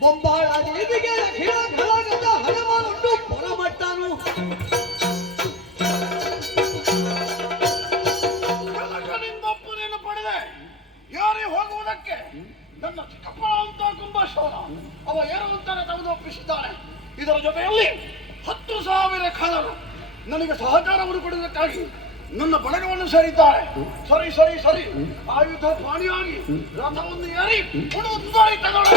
ಬೊಂಬಾಳ ದೇವಿಗೆ ಅಖಿಲ ಖಳಗದ ಹನುಮನೊಂದು ಪೊರಮಟ್ಟನು ಒಪ್ಪನೆಯನ್ನು ಪಡೆದೆ ಯಾರೇ ಹೋಗುವುದಕ್ಕೆ ನನ್ನ ಚಿಕ್ಕಪ್ಪ ಅಂತ ಕುಂಭಶೋನ ಅವ ಏರುವಂತಾನೆ ತೆಗೆದು ಒಪ್ಪಿಸಿದ್ದಾನೆ. ಇದರ ಜೊತೆಯಲ್ಲಿ 10,000 ಖಳರು ನನಗೆ ಸಹಕಾರವನ್ನು ಕೊಡುವುದಕ್ಕಾಗಿ ನನ್ನ ಬಳಗವನ್ನು ಸೇರಿದ್ದಾರೆ. ಸರಿ ಸರಿ ಸರಿ, ಆಯುಧ ಪಾಣಿಯಾಗಿ ರಥವನ್ನು ಏರಿ ಉಡುತ್ತಾರೆ ತಗೊಳ್ಳ.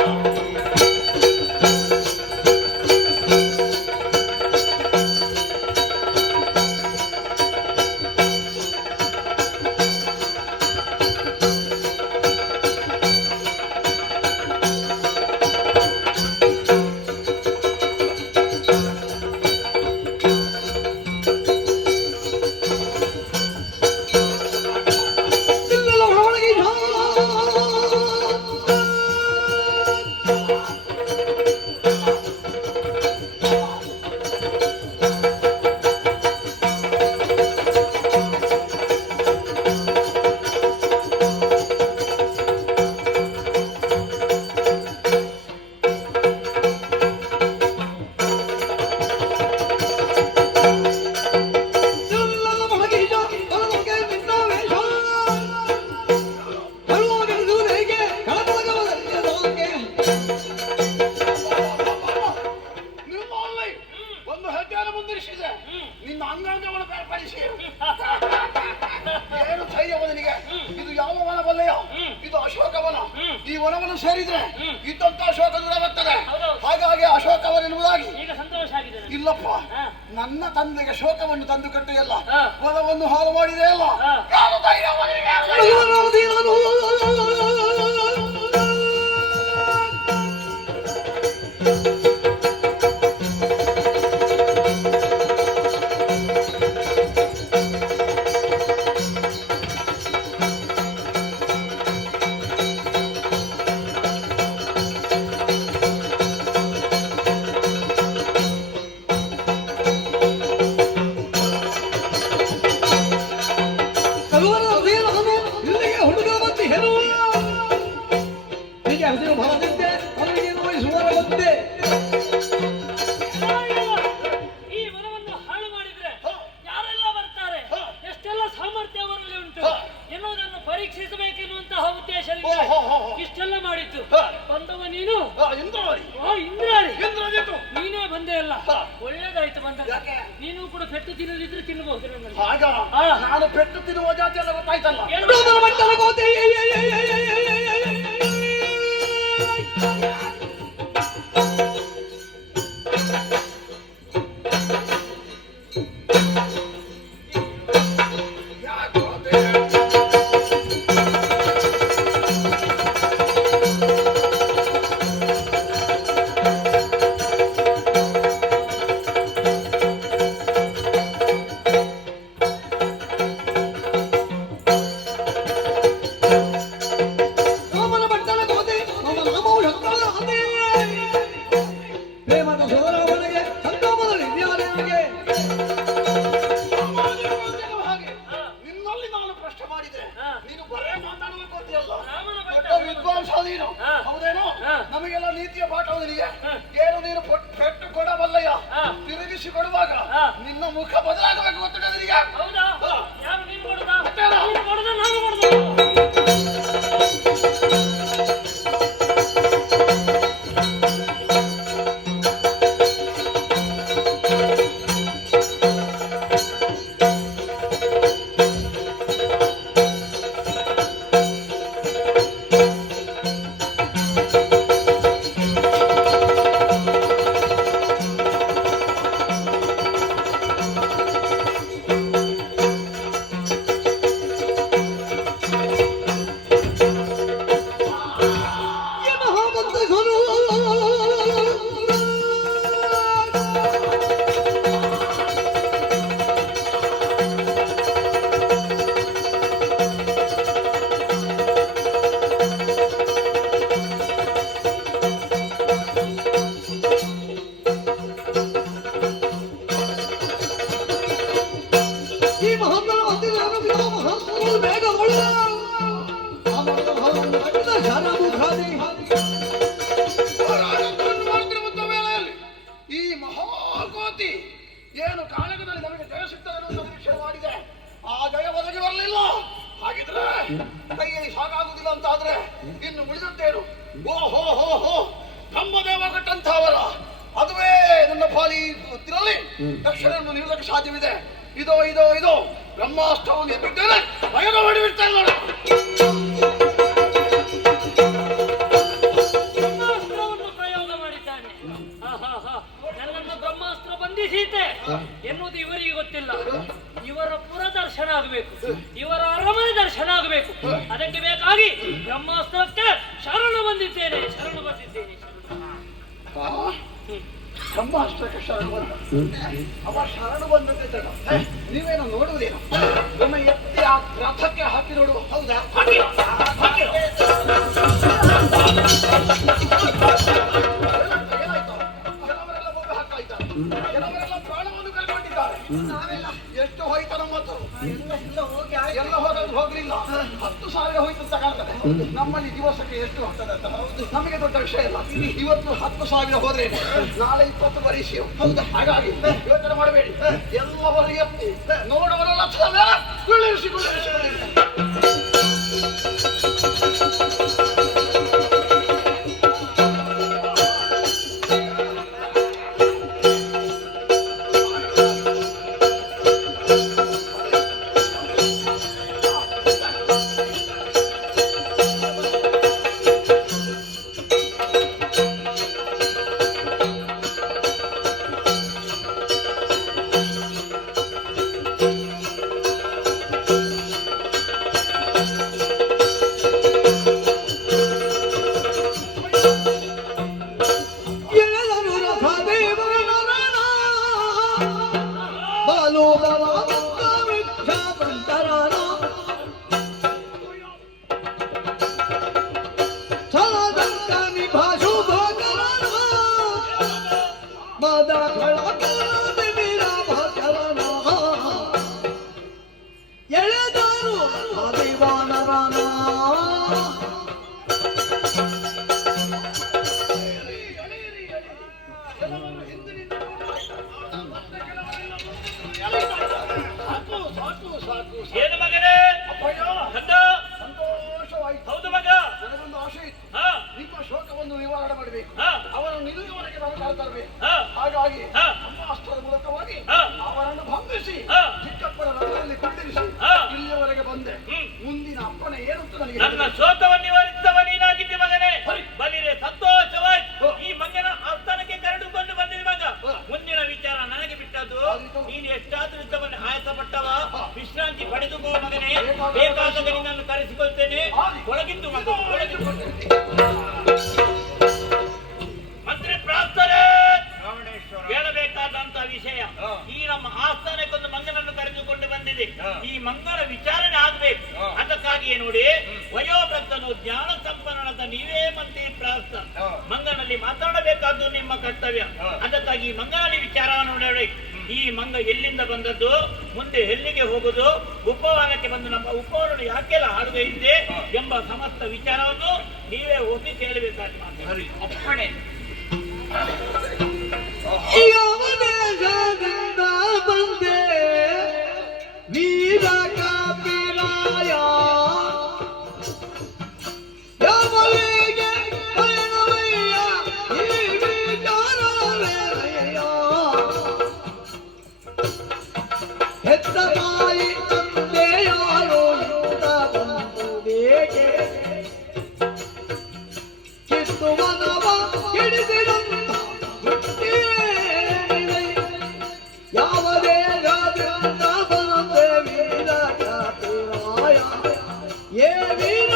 ನಿನ್ನ ಅಂಗಾಂಗವನ್ನು ಬೇರ್ಪಡಿಸಿ ಏನು ಧೈರ್ಯವನಿಗೆ. ಇದು ಯಾವ ವನ ಬಲ್ಲೆಯ? ಇದು ಅಶೋಕವನ. ಈ ವನವನ್ನು ಸೇರಿದ್ರೆ ಇದ್ದಂತ ಅಶೋಕ ದೂರ ಬರ್ತದೆ. ಹಾಗಾಗಿ ಅಶೋಕವನೆನ್ನುವುದಾಗಿ ಇಲ್ಲಪ್ಪ, ನನ್ನ ತಂದೆಗೆ ಶೋಕವನ್ನು ತಂದು ಕಟ್ಟಿಯಲ್ಲ, ವನವನ್ನು ಹಾಳು ಮಾಡಿದೆ ಅಲ್ಲ. ಯಾರು ಧೈರ್ಯವನಿಗೆ? ಪರೀಕ್ಷಿಸಬೇಕೆನ್ನುವಂತಹ ಉದ್ದೇಶದಿಂದ ಇಷ್ಟೆಲ್ಲ ಮಾಡಿದ್ದು. ಬಂದವ ನೀನು ನೀನೇ ಬಂದೇ ಅಲ್ಲ, ಒಳ್ಳೇದಾಯ್ತು ಬಂದ. ನೀನು ಕೂಡ ಪೆಟ್ಟು ತಿನ್ನದಿದ್ರೆ ತಿನ್ನಬಹುದು. ನಾನು ಪೆಟ್ಟು ತಿನ್ನುವ ಜಾತಿ ಎಲ್ಲ ಗೊತ್ತಾಯ್ತಲ್ಲ. ನಮಗೆಲ್ಲ ನೀತಿಯ ಪಾಠವನಿಗೆ ಏನು ನೀನು ಪೆಟ್ಟು ಕೊಡಬಲ್ಲಯ್ಯ, ತಿರುಗಿಸಿ ಕೊಡುವಾಗ ನಿನ್ನ ಮುಖ ಬದಲಾಗಬೇಕು ಗೊತ್ತಿದೆ ನಿನಗೆ. ಪಾರ್ವತಿ ಏನು ಕಾಳಗದಲ್ಲಿ ನಮಗೆ ಜಯ ಸಿಗ್ತದೆ ಅನ್ನೋ ನಿರೀಕ್ಷೆ ಮಾಡಿದೆ. ಆ ಜಯ ಒದಗಿ ಬರಲಿಲ್ಲ. ಹಾಗಿದ್ರೆ ಕೈಯಲ್ಲಿ ಸಾಕಾಗುವುದಿಲ್ಲ ಅಂತ ಆದ್ರೆ ಇನ್ನು ಉಳಿದದ್ದೇನು? ಓಹೋ ಹೋ ಹೋ ಬ್ರಹ್ಮದೇವ ಕೊಟ್ಟಂತಹವರ ಅದುವೇ ನನ್ನ ಪಾಲಿ ಹೊತ್ತಿನಲ್ಲಿ ದಕ್ಷಿಣವನ್ನು ನಿಲ್ಲಕ್ಕೆ ಸಾಧ್ಯವಿದೆ. ಇದೋ ಇದೋ ಇದೋ ಬ್ರಹ್ಮಾಸ್ತ್ರವನ್ನು ಎತ್ತಿದ್ದೇನೆ, ಪ್ರಯೋಗ ಮಾಡಿಬಿಡ್ತೇನೆ ನೋಡು. ಬ್ರಹ್ಮಾಸ್ತ್ರವನ್ನು ಪ್ರಯೋಗ ಮಾಡಿದ್ದಾನೆ. ನನ್ನನ್ನು ಬ್ರಹ್ಮಾಸ್ತ್ರ ಬಂಧಿಸೀತೆ ಎನ್ನುವುದು ಇವರಿಗೆ ಗೊತ್ತಿಲ್ಲ. ಇವರ ಪುರ ದರ್ಶನ ಆಗಬೇಕು, ಇವರ ಅರಮನೆ ದರ್ಶನ ಆಗಬೇಕು. ಅದಕ್ಕೆ ಬೇಕಾಗಿ ಬ್ರಹ್ಮಾಸ್ತ್ರಕ್ಕೆ ಶರಣು ಬಂದಿದ್ದೇನೆ. ಬ್ರಹ್ಮಾಸ್ತ್ರಕ್ಕೆ ಶರಣು ಬಂದ ಅವ ಶರಣು ಬಂದದ್ದೇ ತಡ. ನೀವೇನು ನೋಡುವುದೇನು? ಒಮ್ಮೆ ಎತ್ತಿ ಆ ರಥಕ್ಕೆ ಹಾಕಿ ನೋಡು. ಹೌದಾ? ಏನಾಯ್ತು? ಕೆಲವರೆಲ್ಲ ಬೊಬ್ಬೆ ಹಾಕಾಯ್ತಾರೆ, ಕೆಲವರೆಲ್ಲ ಪ್ರಾಣವನ್ನು ಕಳ್ಕೊಂಡಿದ್ದಾರೆ. ಎಷ್ಟು ಹೋಯ್ತು ನಮ್ಮತ್ತು? ಎಲ್ಲ ಹೋಗೋದು ಹೋಗ್ಲಿಲ್ಲ. 10,000 ಹೋಯ್ತು ಅಂತ ಕಾಣ್ತದೆ. ನಮ್ಮಲ್ಲಿ ದಿವಸಕ್ಕೆ ಎಷ್ಟು ಹೋಗ್ತದೆ ಅಂತ ನಮಗೆ ದೊಡ್ಡ ವಿಷಯ ಇಲ್ಲ. ಇವತ್ತು 10,000 ಹೋದ್ರೆ ನಾಳೆ 20 ಬರೀಸಿಯು. ಹೌದಾ? ಹಾಗಾಗಿ ಯೋಚನೆ ಮಾಡಬೇಡಿ. ಎಲ್ಲವರು ಎತ್ತಿ ನೋಡುವವರೆಲ್ಲ ಕುಳ್ಳಿರಿಸಿ ಹಾಗಾಗಿ ಬ್ರಹ್ಮಾಸ್ತ್ರದ ಮೂಲಕವಾಗಿ ಅವರನ್ನು ಬಂಧಿಸಿ ಚಿಕ್ಕಪ್ಪನ ರಥದಲ್ಲಿ ಕುಳ್ಳಿರಿಸಿ ಇಲ್ಲಿಯವರೆಗೆ ಬಂದೆ. ಮುಂದಿನ ಅಪ್ಪಣೆ ಏನು ಅಂತ ನನಗೆ ನನ್ನ ಶೋಕವನ್ನು ನಿವಾರಿಸಿದವ ನೀನಾಗಿದ್ದೆ ಮಗನೇ. ಬಲಿರೆ ಸಂತೋಷವಾಯ್ತು. ಈ ಮಗನ ಆಸ್ಥಾನಕ್ಕೆ ಕರೆದುಕೊಂಡು ಬಂದಿದೆ ಮಗ. ಮುಂದಿನ ವಿಚಾರ ನನಗೆ ಬಿಟ್ಟದ್ದು. ನೀನು ಎಷ್ಟಾದ್ರೂ ಯುದ್ಧವನ್ನು ಆಯತ ಪಟ್ಟವ, ವಿಶ್ರಾಂತಿ ಪಡೆದುಕೋ ಮಗನೇ. ಬೇಕಾದಾಗ ನಿನ್ನನ್ನು ಕರೆಸಿಕೊಳ್ತೇನೆ. ಒಳಗಿದ್ದು ಮಗ ಮಂತ್ರಿ ಪ್ರಾರ್ಥನೆ ಹೇಳಬೇಕಾದಂತ ವಿಷಯ. ಈ ನಮ್ಮ ಆಸ್ಥಾನಕ್ಕೊಂದು ಮಂಗನನ್ನು ಕರೆದುಕೊಂಡು ಬಂದಿದೆ. ಈ ಮಂಗನ ವಿಚಾರಣೆ ಆಗ್ಬೇಕು. ಅದಕ್ಕಾಗಿಯೇ ನೋಡಿ, ವಯೋವೃದ್ಧನು ಜ್ಞಾನ ಸಂಪನ್ನನಾದ ನೀವೇ ಮಂತ್ರಿ ಪ್ರಾಸ್ತ. ಮಂಗನಲ್ಲಿ ಮಾತಾಡಬೇಕಾದ್ದು ನಿಮ್ಮ ಕರ್ತವ್ಯ. ಅದಕ್ಕಾಗಿ ಈ ಮಂಗನಲ್ಲಿ ವಿಚಾರವನ್ನು ನೋಡಿ. ಈ ಮಂಗ ಎಲ್ಲಿಂದ ಬಂದದ್ದು, ಮುಂದೆ ಎಲ್ಲಿಗೆ ಹೋಗುದು, ಉಪವನಕ್ಕೆ ಬಂದು ನಮ್ಮ ಉಪವನನ್ನು ಯಾಕೆಲ್ಲ ಹಾಡುಗೆ ಇದೆ ಎಂಬ ಸಮಸ್ತ ವಿಚಾರವನ್ನು ನೀವೇ ಹೋಗಿ ಕೇಳಬೇಕಾಗಿ ಮಾತಾಡಿ. ಅಪ್ಪಣೆ. ಯಾವ ದೇಶದಿಂದ ಬಂದೆ ವೀರ ಕಾಪಿರಾಯ, ಯಾವಲಿಗೆ ಪಯಣವಯ್ಯ ಈ ವಿಚಾರವೇನಯ್ಯ, ಹೆತ್ತ ತಾಯಿ ತಂದೆ ಯಾರೋ ಇಂದ ಬಂದುದೇಗೆ, ಕಿತ್ತುವನವ ಹಿಡಿದಿದಂತ ಯಾವುದೇ ರಾಜರಿಂದ ಬಂದೆ ವೀರ ಕಪಿರಾಯ, ಏ ವೀರ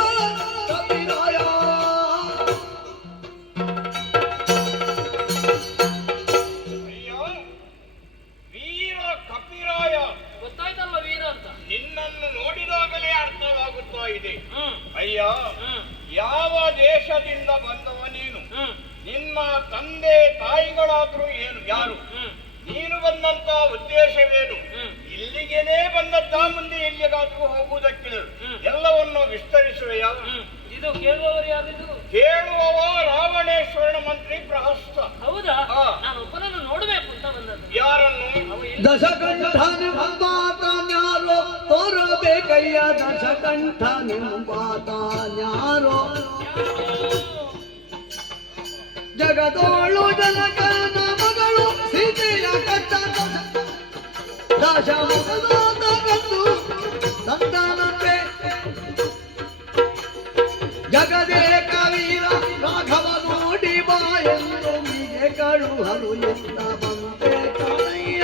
ಕಪಿರಾಯ. ವೀರ ಕಪಿರಾಯ ಗೊತ್ತಾಯ್ತಲ್ಲ ವೀರ ಅಂತ. ನಿನ್ನನ್ನು ನೋಡಿದಾಗಲೇ ಅರ್ಥವಾಗುತ್ತಾ ಇದೆ. ಅಯ್ಯ, ಯಾವ ದೇಶದಿಂದ ಬಂದವ ನೀನು? ನಿನ್ನ ತಂದೆ ತಾಯಿಗಳಾದ್ರೂ ಏನು, ಯಾರು? ನೀನು ಬಂದಂತ ಉದ್ದೇಶವೇನು? ಇಲ್ಲಿಗೇನೆ ಬಂದದ್ದ, ಮುಂದೆ ಎಲ್ಲಿಗಾದ್ರೂ ಹೋಗುವುದಕ್ಕಿಲ್ಲ. ಎಲ್ಲವನ್ನು ವಿಸ್ತರಿಸುವೆಯ? ಇದು ಕೇಳುವವರು ಯಾರಿದ್ರು? ಕೇಳುವವ ರಾವಣೇಶ್ವರನ ಮಂತ್ರಿ ಪ್ರಹಸ್ತ. ಹೌದಾ? ನಾನು ಒಬ್ಬನನ್ನು ನೋಡ್ಬೇಕು ಅಂತ ಬಂದದ್ದು. ಯಾರನ್ನು? ದಶಕಂಠನೆಂಬಾತನ್ಯಾರೋ ತೋರಬೇಕಯ್ಯ ದಶಕಂಠನೆಂಬಾತನ್ಯಾರೋ ಜಗದೋಳು ಜನಕನ ಮಗಳು ಸೀತೆಯ ಕಟ್ಟ ದಶಮುಖದಾತಗಂದು ಸಂತಾನಕ್ಕೆ ಜಗದೇಕ ವೀರ ರಾಘವ ನೋಡಿ ಬಾ ಎಂದು ಹೀಗೆ ಕಳುಹಲು ಎಂದ ಬಂತೆ ಕಣಯ್ಯ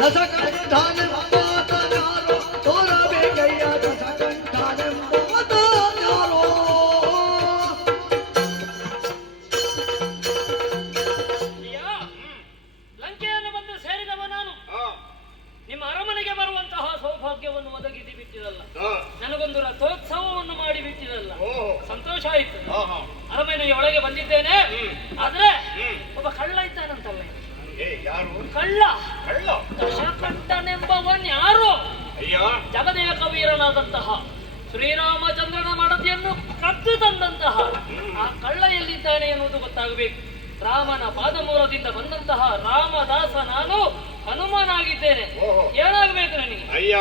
ದಶಕಂಠನೆಂಬಾತನ್ಯಾರೋ ತೋರಬೇಕಯ್ಯ ದಶಕಂಠನೆಂಬಾತನ್ಯಾರೋ ಲಂಕೆಯನ್ನು ಬಂದು ಸೇರಿದವ ನಾನು. ನಿಮ್ಮ ಅರಮನೆಗೆ ಬರುವಂತಹ ಸೌಭಾಗ್ಯವನ್ನು ಒದಗಿಸಿ ಬಿಟ್ಟಿರಲ್ಲ, ನನಗೊಂದು ರಥೋತ್ಸವವನ್ನು ಮಾಡಿ ಬಿಟ್ಟಿರಲ್ಲ. ಸಂತೋಷ ಆಯಿತು. ಅರಮನೆಯ ಒಳಗೆ ಬಂದಿದ್ದೇನೆ. ಆದ್ರೆ ಒಬ್ಬ ಕಳ್ಳ ಇದ್ದಾನಂತಲ್ಲ. ಕಳ್ಳ ದಶಕಂಠನೆಂಬವನ್ ಯಾರು? ಜಗದೇಕ ವೀರನಾದಂತಹ ಶ್ರೀರಾಮಚಂದ್ರನ ಮಡದಿಯನ್ನು ಕದ್ದು ತಂದಂತಹ ಆ ಕಳ್ಳ ಎಲ್ಲಿದ್ದಾನೆ ಎನ್ನುವುದು ಗೊತ್ತಾಗಬೇಕು. ರಾಮನ ಪಾದಮೂಲದಿಂದ ಬಂದಂತಹ ರಾಮದಾಸ ನಾನು ಹನುಮಾನಾಗಿದ್ದೇನೆ. ಏನಾಗಬೇಕು ನನಗೆ? ಅಯ್ಯ,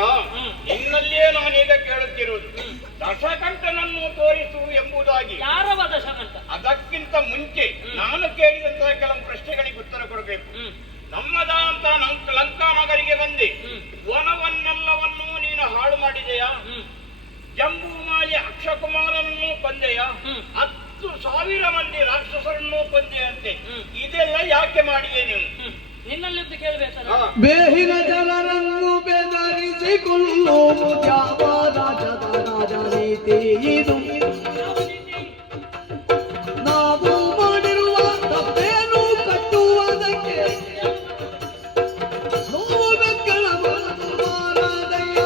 ನಿನ್ನಲ್ಲಿಯೇ ನಾನೀಗ ಕೇಳುತ್ತಿರುವುದು ದಶಕಂಠನನ್ನು ತೋರಿಸು ಎಂಬುದಾಗಿ. ಯಾರವ ದಶಕಂಠ? ಅದಕ್ಕಿಂತ ಮುಂಚೆ ನಾನು ಕೇಳಿದಂತಹ ಕೆಲವು ಪ್ರಶ್ನೆಗಳಿಗೆ ಉತ್ತರ ಕೊಡಬೇಕು. ನಮ್ಮದಂತ ಲಂಕಾ ನಗರಿಗೆ ಬಂದೆ, ವನವನ್ನೆಲ್ಲವನ್ನೂ ನೀನು ಹಾಳು ಮಾಡಿದೆಯಾ? ಜಂಬೂಮಾಲಿ ಅಕ್ಷಕುಮಾರನನ್ನು ಕೊಂದೆಯ? 10,000 ಮಂದಿ ರಾಕ್ಷಸರನ್ನು ಕೊಂದೆಯಂತೆ. ಇದೆಲ್ಲ ಯಾಕೆ ಮಾಡಿದೆ ನೀವು? ನಿನ್ನಲ್ಲಿ ಅಂತ ಕೇಳಬೇಕಲ್ಲ. ಬೇಹಿನ ಜನರನ್ನು ಬೆದರಿಸಿಕೊಳ್ಳು ಯಾವ ರಾಜದ ರಾಜನೀತಿ ಇದು? ನಾವು ಮಾಡಿರುವ ತಪ್ಪೇನು ಕಟ್ಟುವುದಕ್ಕೆ ನೋವು ಬೆಕ್ಕಳ ಮಾರಾದಯ್ಯ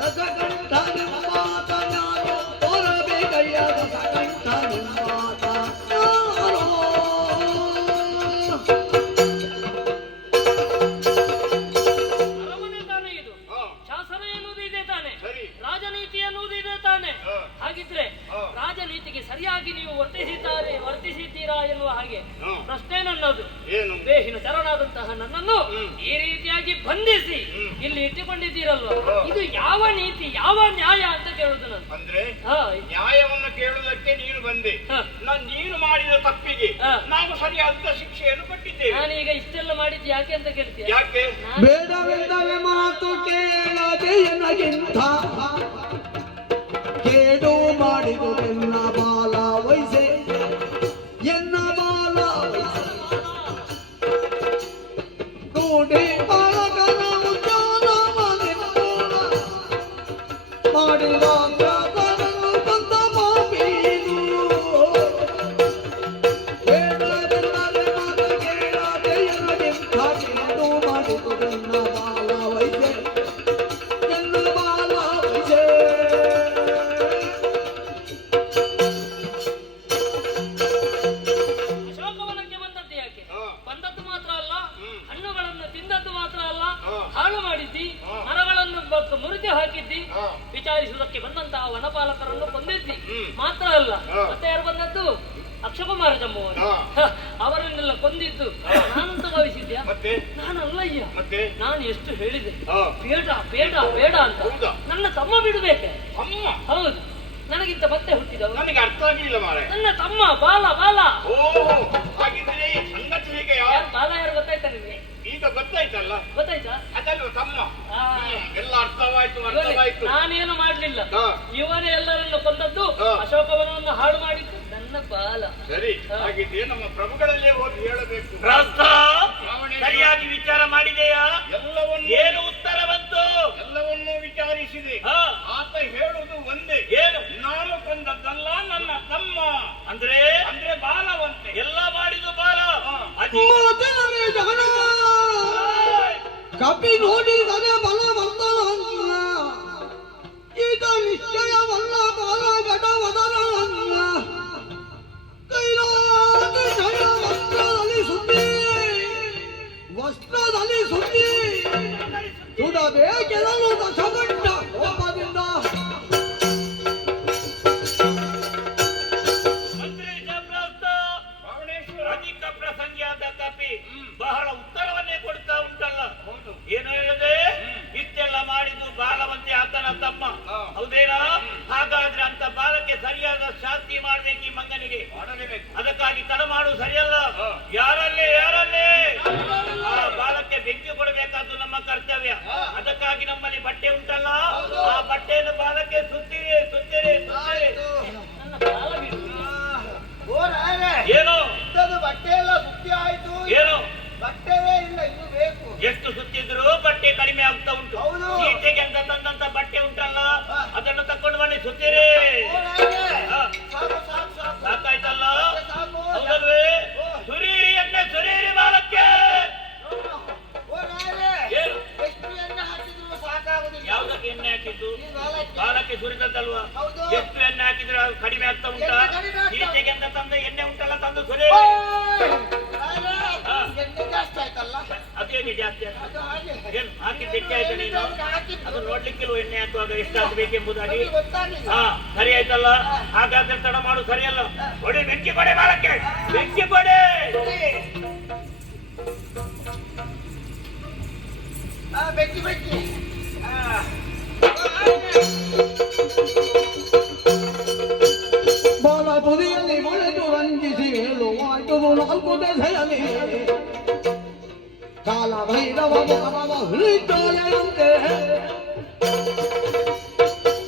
ದಶಕಂಠನೆಂಬಾತನ್ಯಾರೋ ತೋರಬೇಕಯ್ಯ ದಶಕಂಠನೆಂಬಾತನ್ಯಾರೋ ಅರಮನೆ ತಾನೇ ಇದು, ಶಾಸನ ಎನ್ನುವುದು ಇದೆ ತಾನೆ, ರಾಜನೀತಿ ಎನ್ನುವುದು ಇದೆ ತಾನೆ. ಹಾಗಿದ್ರೆ ರಾಜನೀತಿಗೆ ಸರಿಯಾಗಿ ನೀವು ವರ್ತಿಸಿದ್ದೀರಾ ಎನ್ನುವ ಹಾಗೆ ಪ್ರಶ್ನೆ ನನ್ನದು. ಬೇಹಿನ ಶರಣಾದಂತಹ ನನ್ನನ್ನು ಈ ರೀತಿಯಾಗಿ ಬಂಧಿಸಿ ಇಲ್ಲಿ ಇಟ್ಟುಕೊಂಡಿದ್ದೀರಲ್ವ, ಇದು ಯಾವ ನೀತಿ, ಯಾವ ನ್ಯಾಯ ಅಂತ ಕೇಳುದು ನಾನು. ಅಂದ್ರೆ ನ್ಯಾಯವನ್ನು ಕೇಳುವುದಕ್ಕೆ ನೀನು ಬಂದೆ. ನೀನು ಮಾಡಿದ ತಪ್ಪಿಗೆ ನಾವು ಸರಿಯಾದ ಶಿಕ್ಷೆಯನ್ನು ಕೊಟ್ಟಿದ್ದೇವೆ. ನಾನೀಗ ಇಷ್ಟೆಲ್ಲ ಮಾಡಿದ್ದು ಯಾಕೆ ಅಂತ ಕೇಳ್ತೀಯ? ಯಾಕೆ? ಬೇಡವೆಂದರೆ ಮಾತು ಕೇಳದೆ ಎನಗಿಂತ ಕೇಡು ಮಾಡಿದುದೆನ್ನ ಬಾಲ ವಯಸ್ಸೆ ಎನ್ನ ಬಾಲ ವಯಸ್ಸೆ ನೋಡಿ ಬಾಲಕನ ಉದ್ಯಾನ ಮಾಡಿದ ಪ್ರಾತನನ್ನು ಬಂದ ಮಾಪೀನು ಬೇಡವೆಂದರೆ ಮಾತು ಕೇಳದೆ ಎನಗಿಂತ ಕೇಡು ಮಾಡಿದುದೆನ್ನ ಬಾಲ ವಯಸ್ಸೆ ಎನ್ನ ಬಾಲ ವಯಸ್ಸೆ ಅಶೋಕವನಕ್ಕೆ ಬಂದದ್ದು ಯಾಕೆ? ಬಂದದ್ದು ಮಾತ್ರ ಅಲ್ಲ, ಹಣ್ಣುಗಳನ್ನು ತಿಂದದ್ದು ಮಾತ್ರ ಅಲ್ಲ, ಹಾಳು ಮಾಡಿದ್ದಿ, ಮರಗಳನ್ನು ಮುರಿದು ಹಾಕಿದ್ದಿ, ವಿಚಾರಿಸುವುದಕ್ಕೆ ಬಂದಂತಹ ವನಪಾಲಕರನ್ನು ಕೊಂದಿದ್ದಿ ಮಾತ್ರ ಅಲ್ಲ, ಮತ್ತೆ ಯಾರು ಬಂದದ್ದು? ಅಕ್ಷಕುಮಾರ ಜಂಬುವನು. ಅವರನ್ನೆಲ್ಲ ಕೊಂದಿದ್ದು ನಾನಂತ ಭಾವಿಸಿದ್ಯಾ? ನಾನಲ್ಲಯ್ಯ. ನಾನು ಎಷ್ಟು ಹೇಳಿದೆ, ಬೇಡ ಬೇಡ ಬೇಡ ಅಂತ. ನನ್ನ ತಮ್ಮ ಬಿಡಬೇಕೆ? ಹೌದು, ನನಗಿಂತ ಮತ್ತೆ ಹುಟ್ಟಿದವ. ನನಗೆ ಅರ್ಥ ಆಗಲಿಲ್ಲ ಮಾರೆ. ನನ್ನ ತಮ್ಮ ಬಾಲ. ಬಾಲ ಹಾಗಿದ್ರೆ ಈ ಸಂಗತಿ ಹೇಗೆ? ಯಾರು ಬಾಲ ಯಾರು ಗೊತ್ತಾಯ್ತಾ ನಿಮಗೆ? ಈಗ ಗೊತ್ತಾಯ್ತಲ್ಲ. ಗೊತ್ತಾಯ್ತಾ? ಅದಲ್ವ ತಮ್ಮ. ಎಲ್ಲ ಅರ್ಥವಾಯ್ತು. ನಾನೇನು ಮಾಡ್ಲಿಲ್ಲ, ಇವನೇ ಎಲ್ಲರನ್ನು ಕೊಂದದ್ದು, ಅಶೋಕವನವನ್ನು ಹಾಳು ಮಾಡಿದ್ದು ನನ್ನ ಬಾಲ. ಸರಿ, ಹಾಗಿದ್ರೆ ನಮ್ಮ ಪ್ರಭುಗಳಲ್ಲೇ ಹೋಗಿ ಹೇಳಬೇಕು. ಸರಿಯಾಗಿ ವಿಚಾರ ಮಾಡಿದೆಯಾ? ಎಲ್ಲವನ್ನೂ ಏನು ಉತ್ತರ ಬಂತು? ಎಲ್ಲವನ್ನೂ ವಿಚಾರಿಸಿದೆ. ಆತ ಹೇಳುವುದು ಒಂದೇ, ಏನು? ನಾನು ಕೊಂದದ್ದಲ್ಲ, ನನ್ನ ತಮ್ಮ. ಅಂದ್ರೆ ಬಾಲವಂತೆ. ಎಲ್ಲ ಮಾಡಿದ್ದು ಬಾಲ. ಮಾತಿನವೇ ಜನ ಕಪಿ ನೋಡಿದರೆ ಬಲವಂತನಲ್ಲ, ಈಗ ನಿಶ್ಚಯವಲ್ಲ ಬಾಲ ಘಟವದರಲ್ಲ. ಕೈಲಾದ ಜಯ ವಸ್ತ್ರದಲ್ಲಿ ಸುದ್ದಿ ಸುಡಬೇಕೆಲ್ಲರೂ ದಶಗಂಟ ಕೋಪದಿಂದ. ಮಂತ್ರಿ ಜಬ್ರಾಸ್ತ, ರಾವಣೇಶ್ವರ, ಪೌರಾಣಿಕ ಪ್ರಸಂಗಿಯಾದ ಕಪಿ ಬಹಳ ಉತ್ತರವನ್ನೇ ಕೊಡ್ತಾ ಉಂಟಲ್ಲ. ಏನು ಹೇಳಿದೆ? ಇಷ್ಟೆಲ್ಲ ಮಾಡಿದ್ದು ಬಾಲವಂತೆ ಆತನ ತಮ್ಮ, ಹೌದೇನಾ? ಹಾಗಾದ್ರೆ ಅಂತ ಬಾಲಕ್ಕೆ ಸರಿಯಾದ ಶಾಸ್ತಿ ಮಾಡ್ಬೇಕು ಈ ಮಂಗನಿಗೆ. ಅದಕ್ಕಾಗಿ ತಡ ಮಾಡುವುದು ಸರಿಯಲ್ಲ. ಯಾರಲ್ಲೇ ಆ ಬಾಲಕ್ಕೆ ಬೆಂಕಿ ಕೊಡಬೇಕಾದ್ದು ನಮ್ಮ ಕರ್ತವ್ಯ. ಅದಕ್ಕಾಗಿ ನಮ್ಮಲ್ಲಿ ಬಟ್ಟೆ ಉಂಟಲ್ಲ, ಆ ಬಟ್ಟೆಯನ್ನು ಬಾಲಕ್ಕೆ ಸುತ್ತಿರಿ ಸುತ್ತಿರಿ ಸುತ್ತಿರಿ. ನನ್ನ ಕಾಲ ಬಿಡು. ಏನು ಬಟ್ಟೆ ಎಲ್ಲ ಸುತ್ತಿ ಆಯ್ತು, ಏನು ಬಟ್ಟೆವೇ ಇಲ್ಲ, ಇನ್ನು ಬೇಕು. ಎಷ್ಟು ಸುತ್ತಿದ್ರು ಬಟ್ಟೆ ಕಡಿಮೆ ಆಗ್ತಾ ಉಂಟು. ಹೌದು. ಸೀಟೆಗೆ ಅಂತ ತಂದಂತ ಬಟ್ಟೆ ಉಂಟಲ್ಲ, ಅದನ್ನು ತಕೊಂಡು ಬನ್ನಿ ಸುತ್ತೀರಿ. ಸಾಕು ಸಾಕು ಸಾಕು ಸಾಕಾಯ್ತಲ್ಲ? ಸಾಕು. ಹೌದಲ್ವೇ? ಸುರೀರಿ ಎಣ್ಣೆ ಸುರೀರಿ ಬಾಲಕ್ಕೆ. ಏನು ಎಷ್ಟು ಎಣ್ಣೆ ಹಾಕಿದ್ರು ಸಾಕಾಗುದಿಲ್ಲ. ಯಾವ್ದಕ್ಕೆ ಎಣ್ಣೆ ಹಾಕಿದ್ದು? ಈ ಬಾಲಕ್ಕೆ. ಬಾಲಕ್ಕೆ ಸುರಿದದ್ದಲ್ವಾ? ಹೌದು. ಎಷ್ಟು ಎಣ್ಣೆ ಹಾಕಿದ್ರೆ ಅದು ಕಡಿಮೆ ಆಗ್ತಾ ಉಂಟಾ? ಎಣ್ಣೆ ಕಡಿಮೆ ಆಗ್ತಾ ಉಂಟು. ಸೀಟೆಗೆ ಅಂತ ತಂದ ಎಣ್ಣೆ ಉಂಟಲ್ಲ, ತಂದು ಸುರೀರಿ. ಎಣ್ಣೆ ಜಾಸ್ತಿ ಆಯ್ತಲ್ಲ. ಅದು ಹೇಗೆ ಜಾಸ್ತಿ ಆಯ್ತು? ಅದು ಹಾಗೆ ಏನು ಹಾಕಿ ತೆಚ್ಚಿ ಆಯ್ತು ನೀನು? ಹಾಕಿದ್ದು. ಅದು ನೋಡ್ಲಿಕ್ಕಿಲ್ವ ಎಣ್ಣೆ ಹಾಕುವಾಗ ಎಷ್ಟಾಗಬೇಕೆಂಬುದಾಗಿ? ನಮಗೆ ಗೊತ್ತಾಗಿಲ್ಲ. ಹಾ, ಸರಿ ಆಯ್ತಲ್ಲ? ಹಾಗಾದ್ರೆ ತಡ ಮಾಡು ಸರಿಯಲ್ಲ. ಕೊಡಿ ಬೆಂಕಿ ಕೊಡೆ ಬಾಲಕ್ಕೆ, ಬೆಂಕಿ ಕೊಡೆ. ಬೆಂಕಿ ಬೆಂಕಿ. ಬಾಲ ತುದಿಯಲ್ಲಿ ಮೊಳೆದು ರಂಜಿಸಿ ಹೇಳುವಾಯ್ತು ನಾಲ್ಕು ದೆಸೆಯಲ್ಲಿ ಕಾಲ ಭೈರವ ಮುಖವ ಹುರಿದೋಲೆಯಂತೆ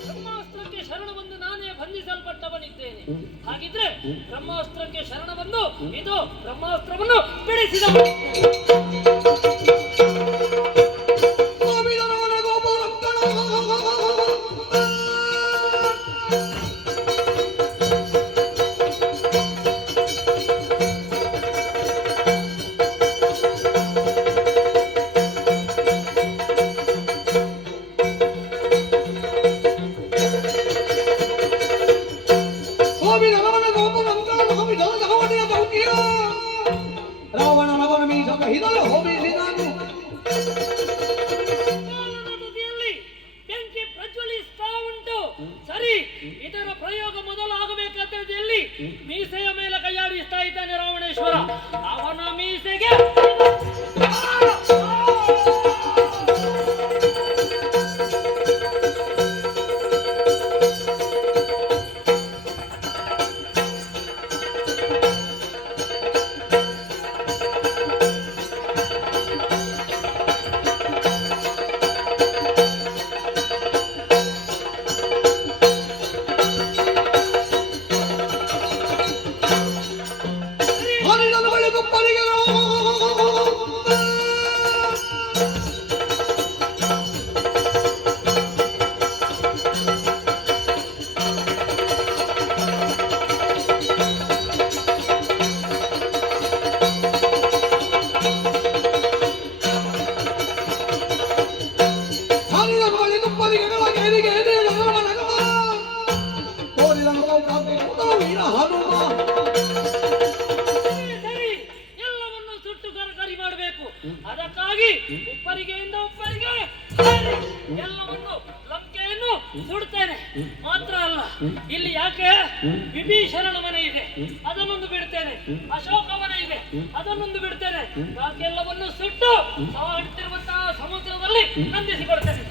ಬ್ರಹ್ಮಾಸ್ತ್ರಕ್ಕೆ ಶರಣ ಬಂದು ನಾನೇ ಬಂಧಿಸಲ್ಪಟ್ಟವನಿದ್ದೇನೆ. ಹಾಗಿದ್ರೆ ಬ್ರಹ್ಮಾಸ್ತ್ರಕ್ಕೆ ಶರಣ ಬಂದು ಇದು ಬ್ರಹ್ಮಾಸ್ತ್ರವನ್ನು ಬಿಡಿಸಿದ ರಾವಣ ರವಣ ಮೀಸ ಹಿದಲು ಹೋಮಿಸಿದನು. ತುದಿಯಲ್ಲಿ ಬೆಂಕಿ ಪ್ರಜ್ವಲಿಸ್ತಾ ಉಂಟು. ಸರಿ, ಇದರ ಪ್ರಯೋಗ ಮೊದಲು ಆಗಬೇಕಾದದ್ದು ಎಲ್ಲಿ? ಮೀಸೆಯ ಮೇಲೆ ಕೈಯಾಡಿಸ್ತಾ ಇದ್ದಾನೆ ರಾವಣೇಶ್ವರ. ಅವನ ಮೀಸೆಗೆ ಹರಿದನು ಬಳಿಕ ಪರಿಗಣ ಹರಿದನು ಬಳಿಕ ಪರಿಗಣವಾಗಿ ಹೆರಿಗೆ ಕೋರಿದನು ವೀರ ಹನುಮ. ಸರಿ, ಎಲ್ಲವನ್ನು ಸುಟ್ಟು ಕರಕರಿ ಮಾಡಬೇಕು. ಅದಕ್ಕಾಗಿ ಉಪ್ಪರಿಗೆಯಿಂದ ಉಪ್ಪರಿಗೆ ಸರಿ, ಎಲ್ಲವನ್ನು ಲಂಕೆಯನ್ನು ಸುಡ್ತೇನೆ. ಮಾತ್ರ ಅಲ್ಲ, ಇಲ್ಲಿ ಯಾಕೆ ವಿಭೀಷಣನ ಮನೆ ಇದೆ, ಅದನ್ನೊಂದು ಬಿಡ್ತೇನೆ. ಅಶೋಕ ಮನೆ ಇದೆ, ಅದನ್ನೊಂದು ಬಿಡ್ತೇನೆ. ಬಾಕಿಯೆಲ್ಲವನ್ನು ಸುಟ್ಟು ಹರಿತಿರುವಂತಹ ಸಮುದ್ರದಲ್ಲಿ ನಂದಿಸಿಕೊಡ್ತೇನೆ.